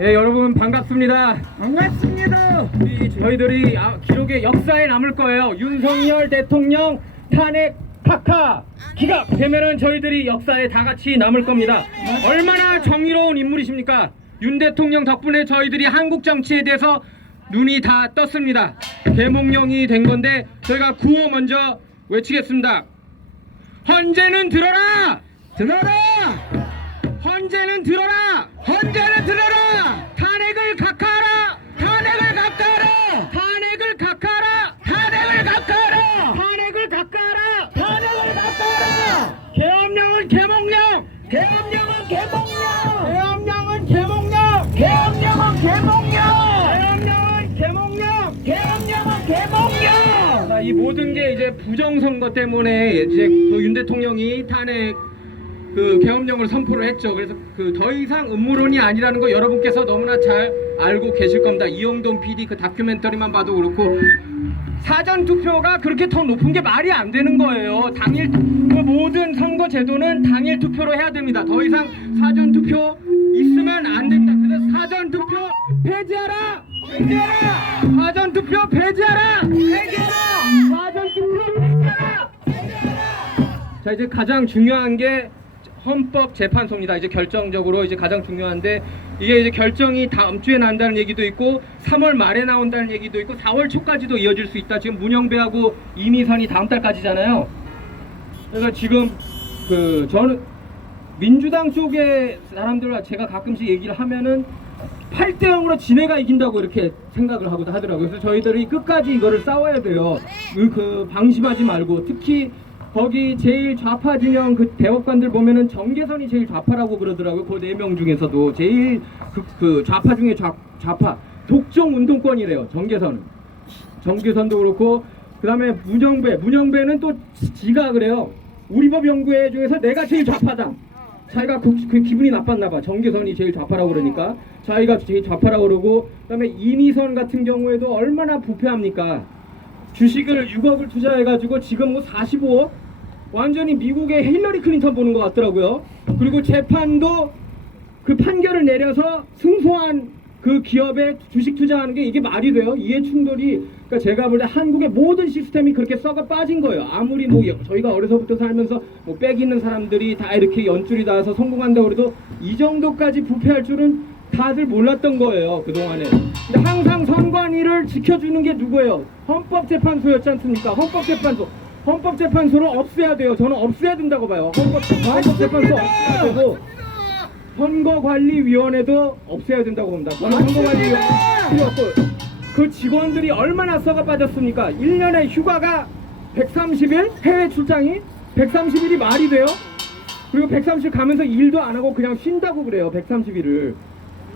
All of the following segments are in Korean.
예, 여러분 반갑습니다. 반갑습니다. 저희들이 기록의 역사에 남을 거예요. 윤석열 대통령 탄핵 각하 기각되면은 저희들이 역사에 다 같이 남을 겁니다. 얼마나 정의로운 인물이십니까? 윤 대통령 덕분에 저희들이 한국 정치에 대해서 눈이 다 떴습니다. 계몽령이 된 건데 저희가 구호 먼저 외치겠습니다. 헌재는 들어라! 들어라! 헌재는 들어라! 헌재를 들어라! 탄핵을 각하하라! 탄핵을 각하하라! 탄핵을 각하하라! 탄핵을 각하하라! 탄핵을 각하하라! 탄핵을 각하하라! 계엄령은 계몽령! 계엄령은 계몽령! 계엄령은 계몽령! 계엄령은 계몽령! 계엄령은 계몽령! 계엄령은 계몽령! 자, 이 모든 게 이제 부정선거 때문에 이제 그 윤 대통령이 탄핵 계엄령을 선포를 했죠. 그래서 더 이상 음모론이 아니라는 거 여러분께서 너무나 잘 알고 계실 겁니다. 이영돈 PD 다큐멘터리만 봐도 그렇고 사전 투표가 그렇게 더 높은 게 말이 안 되는 거예요. 당일 모든 선거 제도는 당일 투표로 해야 됩니다. 더 이상 사전 투표 있으면 안 된다. 그래서 사전 투표 폐지하라. 폐지하라! 사전 투표 폐지하라. 폐지하라! 사전 투표 폐지하라. 자, 이제 가장 중요한 게 헌법재판소입니다. 이제 결정적으로 이제 가장 중요한데 이게 이제 결정이 다음 주에 난다는 얘기도 있고 3월 말에 나온다는 얘기도 있고 4월 초까지도 이어질 수 있다. 지금 문영배하고 이미선이 다음 달까지잖아요. 그래서 지금 저는 민주당 쪽의 사람들과 제가 가끔씩 얘기를 하면은 8대 0으로 지네가 이긴다고 이렇게 생각을 하고도 하더라고요. 그래서 저희들이 끝까지 이거를 싸워야 돼요. 방심하지 말고 특히 거기 제일 좌파 진영 대법관들 보면은 정계선이 제일 좌파라고 그러더라고요. 그 4명 중에서도 제일 좌파 중에 좌파 독종 운동권이래요. 정계선도 그렇고 그 다음에 문영배는 또 지가 그래요. 우리법 연구회 중에서 내가 제일 좌파다. 자기가 그 기분이 나빴나봐. 정계선이 제일 좌파라고 그러니까 자기가 제일 좌파라고 그러고 그 다음에 이미선 같은 경우에도 얼마나 부패합니까? 주식을 6억을 투자해가지고 지금 뭐 45억? 완전히 미국의 힐러리 클린턴 보는 것 같더라고요. 그리고 재판도 그 판결을 내려서 승소한 그 기업에 주식 투자하는 게 이게 말이 돼요? 이해 충돌이 그러니까 제가 볼 때 한국의 모든 시스템이 그렇게 썩어 빠진 거예요. 아무리 뭐 저희가 어려서부터 살면서 뭐 빽 있는 사람들이 다 이렇게 연줄이 닿아서 성공한다고 해도 이 정도까지 부패할 줄은 다들 몰랐던 거예요, 그동안에. 근데 항상 선관위를 지켜주는 게 누구예요? 헌법재판소였지 않습니까? 헌법재판소를 없애야 돼요. 저는 없애야 된다고 봐요. 헌법재판소 없애야 되고 선거관리위원회도 없애야 된다고 봅니다. 저는 선거관리위원회 필요 없고 그 직원들이 얼마나 썩어 빠졌습니까? 1년에 휴가가 130일? 해외 출장이? 130일이 말이 돼요? 그리고 130일 가면서 일도 안 하고 그냥 쉰다고 그래요. 130일을.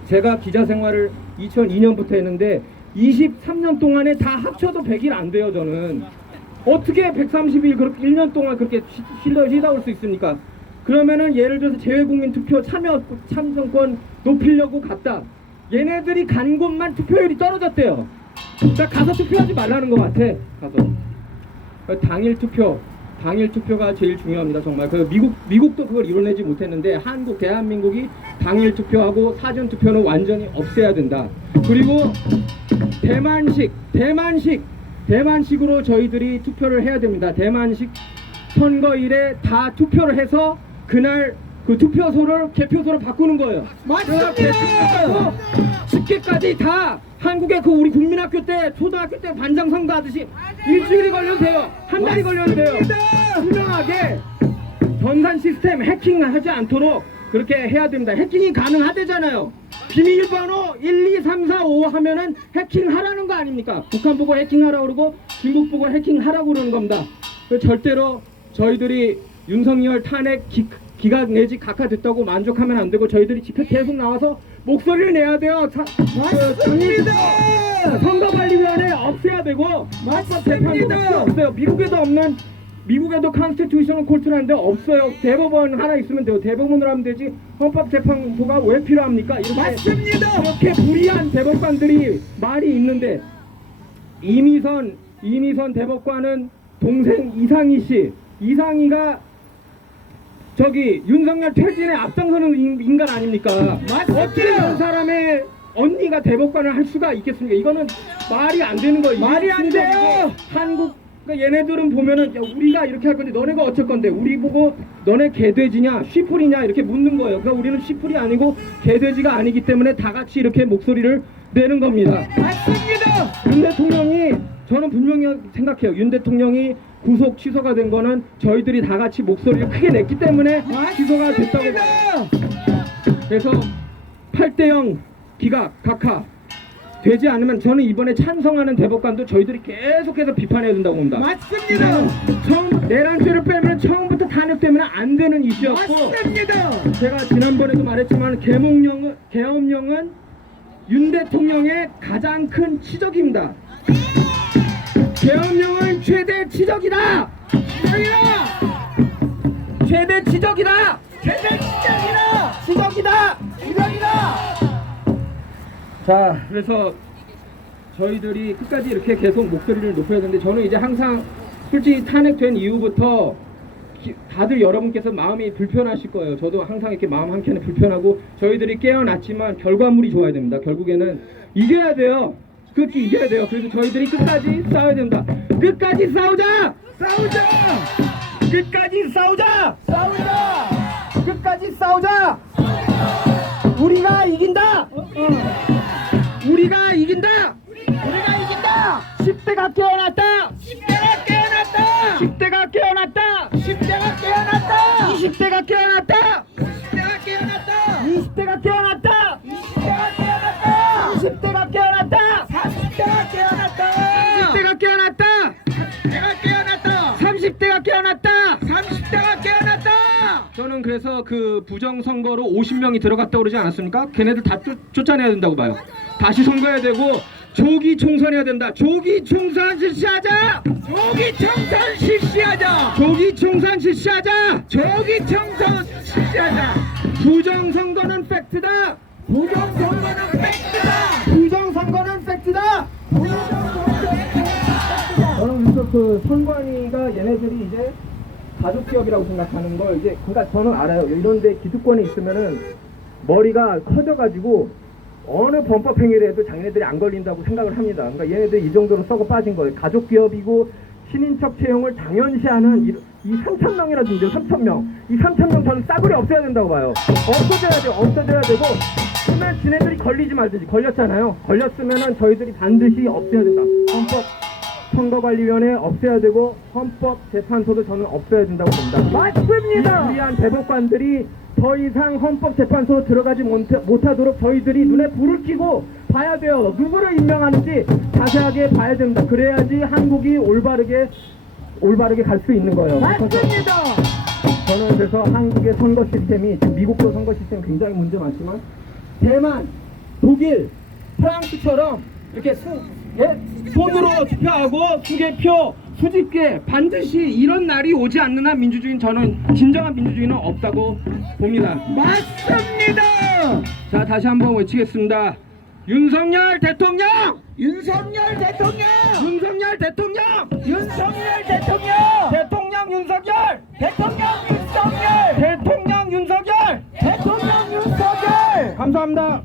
제가 기자 생활을 2002년부터 했는데 23년 동안에 다 합쳐도 100일 안 돼요. 저는 어떻게 130일 그렇게 1년 동안 그렇게 쉬다 올 수 있습니까? 그러면은 예를 들어서 재외국민 투표 참정권 높이려고 갔다. 얘네들이 간 곳만 투표율이 떨어졌대요. 그러니까 가서 투표하지 말라는 것 같아. 가서 당일 투표가 제일 중요합니다. 정말 미국도 그걸 이뤄내지 못했는데 대한민국이 당일 투표하고 사전 투표는 완전히 없애야 된다. 그리고 대만식으로 저희들이 투표를 해야 됩니다. 대만식 선거일에 다 투표를 해서 그날 그 개표소를 바꾸는 거예요. 맞습니다. 개표소로 10개까지 다 한국의 우리 국민학교 때 초등학교 때 반장 선거하듯이 일주일이 걸려도 돼요. 한 달이 걸려도 돼요. 분명하게 전산 시스템 해킹하지 않도록 그렇게 해야 됩니다. 해킹이 가능하대잖아요. 비밀번호 1, 2, 3, 4, 5 하면은 해킹하라는 거 아닙니까? 북한 보고 해킹하라고 그러고 중국 보고 해킹하라고 그러는 겁니다. 절대로 저희들이 윤석열 탄핵 기각 내지 각하됐다고 만족하면 안 되고 저희들이 집회 계속 나와서 목소리를 내야 돼요. 맞습니다. 선거관리위원회 없애야 되고 헌법재판소 없어요. 미국에도 컨스티튜셔널 코트라는데 없어요. 대법원 하나 있으면 돼요. 대법원으로 하면 되지 헌법재판소가 왜 필요합니까? 맞습니다. 이렇게 불의한 대법관들이 말이 있는데 이미선 대법관은 동생 이상희가 저기 윤석열 퇴진에 앞장서는 인간 아닙니까? 맞습니다. 어떻게 이런 사람의 언니가 대법관을 할 수가 있겠습니까? 이거는 말이 안 되는 거예요. 말이 안 이게 돼요. 한국 그러니까 얘네들은 보면은 야, 우리가 이렇게 할 건데 너네가 어쩔 건데 우리 보고 너네 개돼지냐 쉬풀이냐 이렇게 묻는 거예요. 그러니까 우리는 쉬풀이 아니고 개돼지가 아니기 때문에 다 같이 이렇게 목소리를 내는 겁니다. 맞습니다. 윤 대통령이 저는 분명히 생각해요. 윤 대통령이 구속 취소가 된 거는 저희들이 다 같이 목소리를 크게 냈기 때문에 취소가 됐다고 봐요. 그래서 8대0 기각 각하 되지 않으면 저는 이번에 찬성하는 대법관도 저희들이 계속해서 비판해야 된다고 봅니다. 맞습니다. 이거는 처음 내란죄를 빼면 처음부터 탄핵되면 안 되는 이슈였고 맞습니다. 제가 지난번에도 말했지만 계엄령은 윤 대통령의 가장 큰 치적입니다. 계엄령은 최대 치적이다. 최대 치적이다. 최대 시장이다. 치적이다. 시장이다. 자, 그래서 저희들이 끝까지 이렇게 계속 목소리를 높여야 되는데 저는 이제 항상 솔직히 탄핵된 이후부터 다들 여러분께서 마음이 불편하실 거예요. 저도 항상 이렇게 마음 한켠에 불편하고 저희들이 깨어났지만 결과물이 좋아야 됩니다. 결국에는 이겨야 돼요. 끝까지 이겨야 돼요. 그래서 저희들이 끝까지 싸워야 됩니다. 끝까지 싸우자! 싸우자. 끝까지 싸우자! 싸우자. 끝까지 싸우자! 우리가 이긴다! 우리가 이긴다! 우리가 이긴다. 10대가 깨어났다! 10대가 깨어났다. 10대가 깨어났다! 10대가 깨어났다. 20대가 깨어났다! 10대가 깨어났다. 20대가 깨어났다! 20대가 깨어났다. 30대가 깨어났다! 40대가 깨어났다. 20대가 깨어났다! 10대가 깨어났다. 30대가 깨어났다! 30대가 깨어났다. 저는 그래서 그 부정선거로 50명이 들어갔다고 그러지 않았습니까? 걔네들 다 쫓아내야 된다고 봐요. 다시 선거해야 되고 조기 총선해야 된다. 조기 총선 실시하자! 조기 총선 실시하자. 조기 총선 실시하자! 조기 총선 실시하자. 부정선거는 팩트다! 부정선거는 팩트다. 부정선거는 팩트다! 저는 그래서 그 선관위가 얘네들이 이제 가족 기업이라고 생각하는 걸 이제 그러니까 저는 알아요. 이런데 기득권이 있으면은 머리가 커져가지고 어느 범법 행위를 해도 자기네들이 안 걸린다고 생각을 합니다. 그러니까 얘네들이 이 정도로 썩어 빠진 거예요. 가족 기업이고 신인척 채용을 당연시하는 이 3,000명이라든지 3,000명 이 3,000명 저는 싸그리 없애야 된다고 봐요. 없어져야 돼요. 없어져야 되고 그러면 지네들이 걸리지 말든지 걸렸잖아요. 걸렸으면은 저희들이 반드시 없애야 된다. 헌법 선거관리위원회 없애야 되고 헌법재판소도 저는 없애야 된다고 봅니다. 맞습니다. 유리한 대법관들이 더 이상 헌법재판소 들어가지 못하도록 저희들이 눈에 불을 켜고 봐야 돼요. 누구를 임명하는지 자세하게 봐야 됩니다. 그래야지 한국이 올바르게 갈 수 있는 거예요. 맞습니다. 저는 그래서 한국의 선거 시스템이 지금 미국도 선거 시스템 굉장히 문제 많지만 대만, 독일, 프랑스처럼 이렇게 손으로 투표하고 수개표, 수집계 반드시 이런 날이 오지 않는 한 민주주의는 저는 진정한 민주주의는 없다고 봅니다. 맞습니다. 자 다시 한번 외치겠습니다. 윤석열 대통령! 윤석열 대통령. 윤석열 대통령! 윤석열 대통령. 대통령 윤석열! 대통령 윤석열. 대통령 윤석열! 대통령 윤석열. 감사합니다.